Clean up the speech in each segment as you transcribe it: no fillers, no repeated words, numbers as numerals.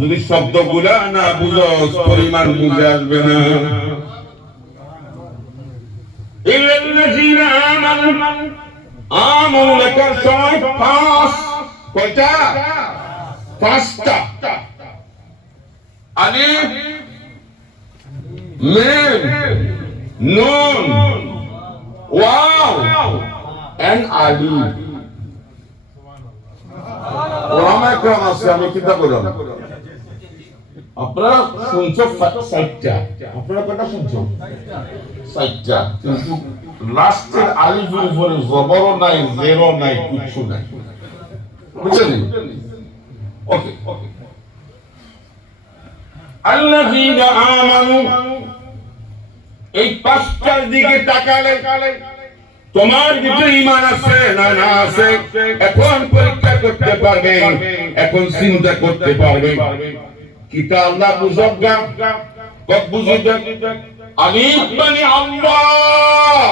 যদি শব্দগুলা না বুঝো পরিমাণ বুঝে আসবে না। ইল্লাল্লাযীনা আমানু লেখার সময় কয়টা? পাঁচটা। আলিফ, মিম, নুন, ওয়াও এন্ড আলিফ। ওলামায়ে কেরাম আছে, আমি কিতাব বললাম আপনারা শুনছো 60টা, আপনারা কয়টা শুনছো? 60টা। কিন্তু লাস্টের আলিফের উপরে জবর নাই, জেরো নাই, কিছু নাই, বুঝলেন? ওকে। আল্লাযীনা আমানু, এই পাঁচটার দিকে তাকালে তোমার ভিতরে ঈমান আছে না না আছে এখন পরীক্ষা করতে পারবে, এখন চিন্তা করতে পারবে। কিতা আল্লাহ বুঝাগা, কত বুঝাগা? আলিফ মানে আল্লাহ,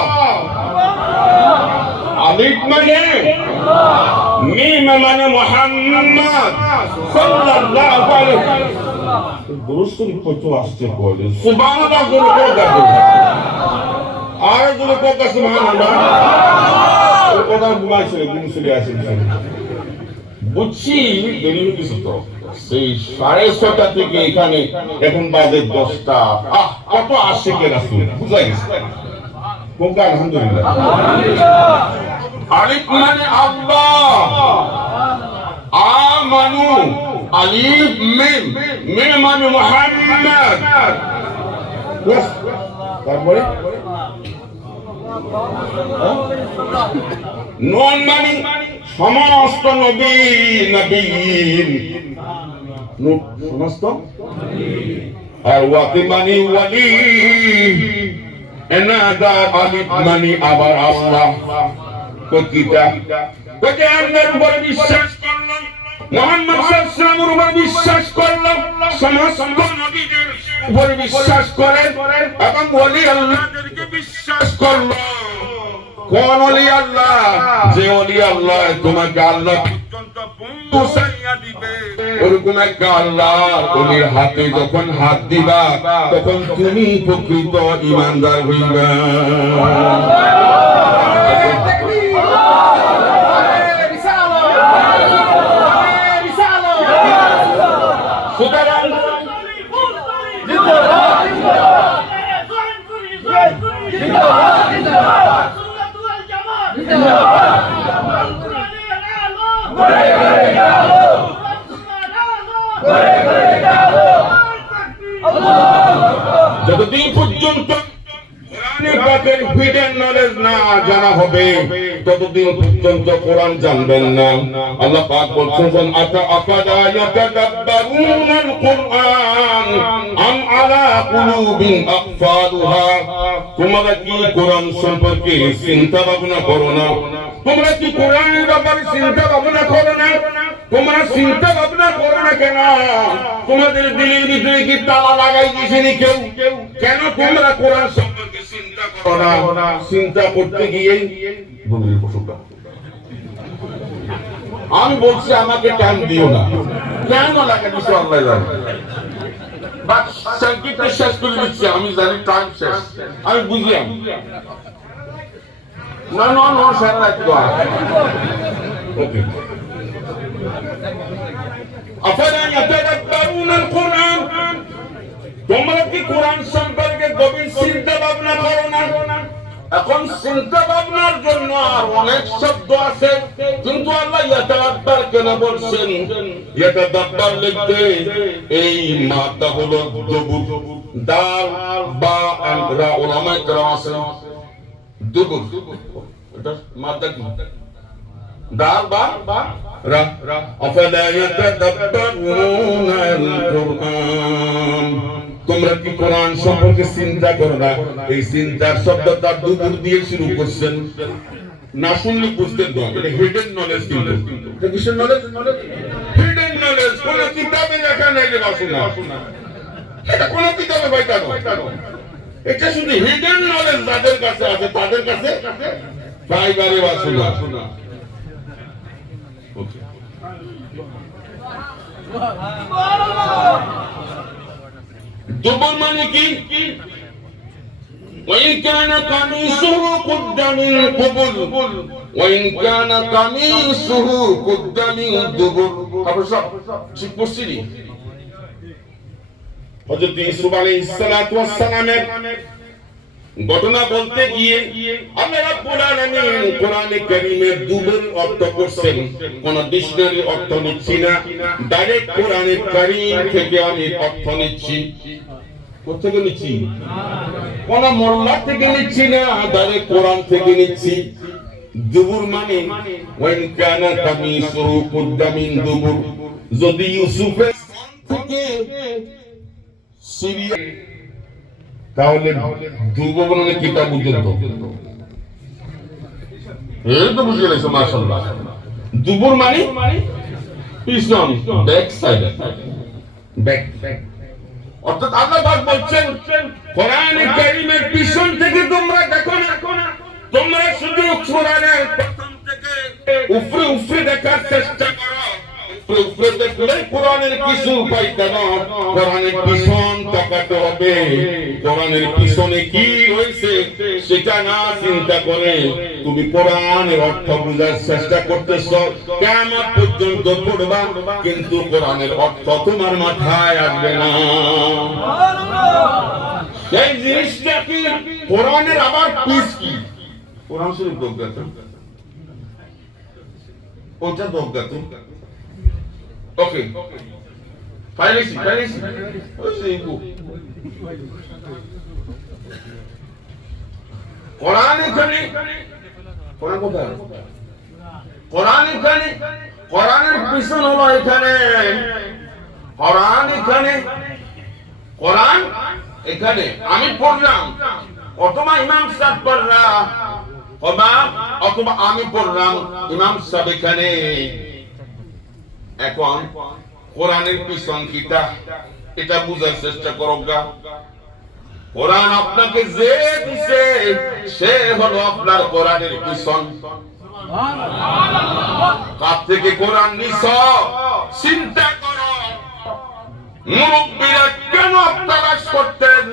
আলিফ মানে মিম মানে মুহাম্মদ সাল্লাল্লাহু আলাইহি ওয়াসাল্লাম। দুরূদ শরীফ কত আসছে বলে সুবহানাল্লাহ করে কথা বলে, আর যদি কথা সুবহানাল্লাহ ওই কথা ঘুমাইছে, ঘুম চলে আসে। বুঝছি দেরি কিছু তো, সেই 6:30 থেকে এখানে এখন বাজে 10টা। কত আসে কে রাসূল বুঝাই গেছে। কোন আলহামদুলিল্লাহ। আলিফ মানে আল্লাহ, আমানু আলিফ মিম, মিম মানে মুহাম্মদ, তারপরে নুন মানে সমস্ত নবী, নবীন সমস্ত, আর ওয়াতি মানে ওয়ালি, এনাদা আলিফ মানে আবার আল্লাহ। কতিটা কতি আল্লাহর উপর বিশ্বাস করলাম, মুহাম্মদ সাল্লাল্লাহু আলাইহি ওয়াসাল্লামের উপর বিশ্বাস করলাম, সমস্ত নবীদের উপর বিশ্বাস করে এবং ওলি আল্লাহদেরকে বিশ্বাস করলাম। কোন ওলি আল্লাহ? যে ওলি আল্লাহ তোমাকে আল্লাহ পর্যন্ত পৌঁছাইয়া দিবে, ওরকম একটা আল্লাহ ওলির হাতে যখন হাত দিবা তখন তুমি প্রকৃত ঈমানদার হইবা। যতদিন পর্যন্ত কোরআনে পাকের হিডেন নলেজ না জানা হবে ততদিন পর্যন্ত কোরআন জানবেন না। আল্লাহ পাক বলছেন আফালা ইয়াতাদাব্বারুনাল কুরআন আম আলা কুলুবিন আকফালুহা, তোমরা কি কোরআন সম্পর্কে চিন্তা ভাবনা করো না? তোমরা কি কোরআনের ব্যাপারে চিন্তা ভাবনা করো না? তোমরা চিন্তা ভাবনা করো না কেন? তোমাদের দিলের ভিতরে কি তালা লাগাই দিয়েছেনি কেউ? কেন তোমরা কোরআন সম্পর্কে চিন্তা করো না? চিন্তা করতে গিয়ে আমি বলছি আমাকে টাইম দিও না, কেন লাগে বিষয় আল্লাহ জানে। বাট সংক্ষিপ্ত শেষ করে দিচ্ছি, আমি জানি টাইম শেষ, আমি বুঝলাম না। না না স্যার রাখবো। ওকে। আফালা ইয়াতাদাব্বারুনাল কুরআন, তোমরা কি কোরআন সম্পর্কে গভীর চিন্তা ভাবনা করো না? এখন চিন্তা ভাবনার জন্য আর অনেক শব্দ আছে, কিন্তু আল্লাহ ইয়াতাদাব্বার কেন বলছেন? ইয়াতাদাব্বার লিখতে এই মাদা হলো দুবুর, দাল বা রা, উলামায়ে কেরাম আছে দুবুর, এটা মাদা কি? দাল বা রা। আফালা ইয়াতাদাব্বারুনাল কুরআন, তোমরা কি কোরআন সম্পর্কে চিন্তা করো না? এই চিন্তার শব্দটা দুবুর দিয়ে শুরু করছেন, না শুনলে বুঝতে হবে এটা হিডেন নলেজ। কিন্তু এটা কিসের নলেজ? Hidden knowledge. কোন কিতাবে লেখা নাই রে বাসুনা, এটা কোন কিতাবে পাইতা নয়। এটা শুধু হিডেন নলেজ যাদের কাছে আছে তাদের কাছে পাইবারে বাসুনা। ওকে। দুবুর মানে কি? وإن كان قميصه قد من قبل وإن كان قميصه قد من دبر তারপর সব ঠিক পড়ছিলি হযরত ইউসুফ আলাইহিস সালাতু ওয়াস সালামের ঘটনা বলতে গিয়ে আল্লাহ রাব্বুল আলামিন কোরআনে কারীমের দুবুর অর্থ করছেন। কোন ডিকশনারি অর্থ নিচ্ছি না, ডাইরেক্ট কোরআনে কারীম থেকে আমি অর্থ নিচ্ছি। কোথা থেকে নিচ্ছি? কোন মোল্লা থেকে নিচ্ছি না, ডাইরেক্ট কোরআন থেকে নিচ্ছি। দুবুর মানে ওয়াইন কানা কামিসুহু কুদ্দা মিন দুবুর, যদি ইউসুফের থেকে সিরিয়া তাহলে দুবুর মানে কিতাব বুঝতো। এই তো বুঝে গেছো মাশাআল্লাহ। দুবুর মানে পিছন, ব্যাক সাইড, ব্যাক। অর্থাৎ আল্লাহ পাক বলছেন কোরআনে কারীমের পিছন থেকে তোমরা দেখো না, তোমরা শুধু কোরআনের প্রথম থেকে উপরে উপরে দেখার চেষ্টা করো। উপরে দেখলে কোরআনের কিছু পাইতে না, কোরআনের পিছন তাকাতে হবে। কোরআনের পিছনে কি হয়েছে সেটা না চিন্তা করে তুমি কোরআনের অর্থ বোঝার চেষ্টা করতেছো, কিয়ামত পর্যন্ত পড়বা কিন্তু কোরআনের অর্থ তোমার মাথায় আসবে না। সেই জিনিসটা কি? কোরআনের আবার পিস কি? কোরআন শরীফ দোগগাত, ওটা দোগগাত। ওকে ফাইলেছি ওই যে কোরআন এখানে, কোরআন কোথায়? কোরআন এখানে, কোরআনের পিছন হলো এখানে, কোরআন এখানে, কোরআন এখানে। আমি পড়লাম অথবা ইমাম সাহেব পড়লা অথবা আমি পড়লাম, ইমাম সাহেব এখানে। এখন কোরআনের পিছন কিটা এটা বুঝার চেষ্টা করো গা। কোরআন আপনাকে যে দিছে সে হলো আপনার কোরআনের পিছন। কার থেকে কোরআন নিছ চিন্তা করো। মুরব্বীরা কেন তালাশ করতেন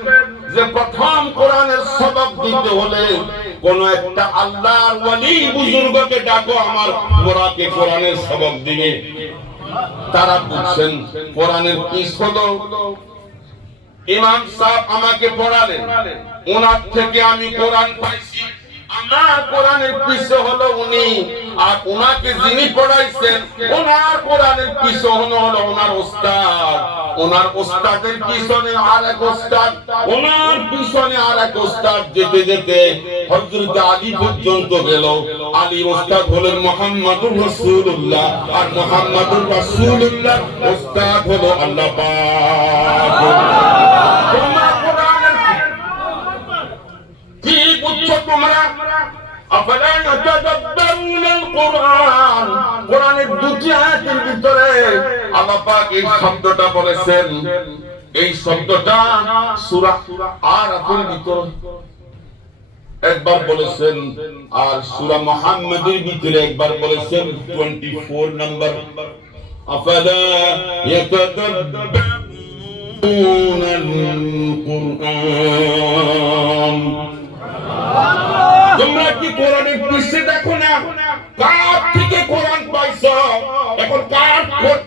যে প্রথম কোরআনের সবক দিতে হলে কোন একটা আল্লাহর ওয়ালি বুজুর্গকে ডাকো, আমার মোরাকে কোরআনের সবক দিবে। তারা বুঝছেন কোরআনের পিস হলো ইমাম সাহেব আমাকে পড়ালেন, ওনার থেকে আমি কোরআন পাইছি। আমার কোরআনের পিছে হলো উনি, আর ওনাকে যিনি পড়াইছেন ওনার কোরআনের পিছে হলো ওনার ওস্তাদ। ওনার ওস্তাদের পিছনে আরেক ওস্তাদ, ওনার পিছনে আরেক ওস্তাদ। যেতে যেতে হযরত আলী পর্যন্ত গেল। আলী ওস্তাদ হলেন মুহাম্মদুর রাসূলুল্লাহ, আর মুহাম্মদুর রাসূলুল্লাহ ওস্তাদ হলো আল্লাহ পাক। তোমরা কোরআনের কি বুঝছো? তোমরা আফালা ইয়াতাদাব্বারুনাল কুরআন। কোরআনের দুটি আয়াতের ভিতরে আল্লাহ পাক এই শব্দটা বলেছেন। এই শব্দটা সূরা আরাফের ভিতরে একবার বলেছেন, আর সূরা মুহাম্মাদের ভিতরে একবার বলেছেন 24 নম্বর। আফালা ইয়াতাদাব্বারুনাল কুরআন। তোমরা কি কোরআনের পিছে দেখো না? কার থেকে কোরআন পাইছো? এখন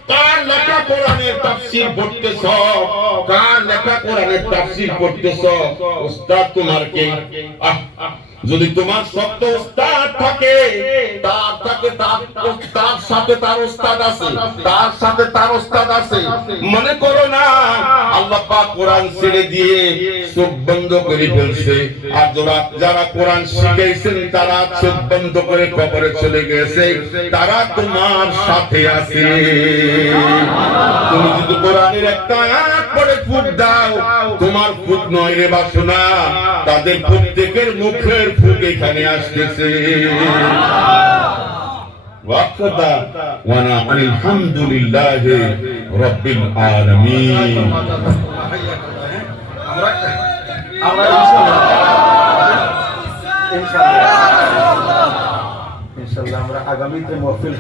কার লেখা কোরআনের তাফসীর পড়তেছো? কার লেখা কোরআনের তাফসীর পড়তেছো? উস্তাদ তোমার কে? যদি তোমার সত্য উস্তাদ থাকে, তার সাথে তার উস্তাদ আছে, তার সাথে তার উস্তাদ আছে। মনে করো না আল্লাহ পাক কোরআন ছেড়ে দিয়ে চোখ বন্ধ করে ফেলছে, আর যারা কোরআন শিখাইছেন তারা চোখ বন্ধ করে কবরে চলে গেছে। তারা তোমার সাথে আছে। তুমি যদি কোরআনের একটা আয়াত পড়ে ফুঁক দাও, তোমার ফুঁক নয় রে বাসনা, তাদের প্রত্যেকের মুখের ফুঁক এখানে আসতেছে। ওয়াক্তা ওয়ানা আলহামদুলিল্লাহি রাব্বিল আলামিন। আমরা ইনশাআল্লাহ আমরা আগামীতে মাহফিল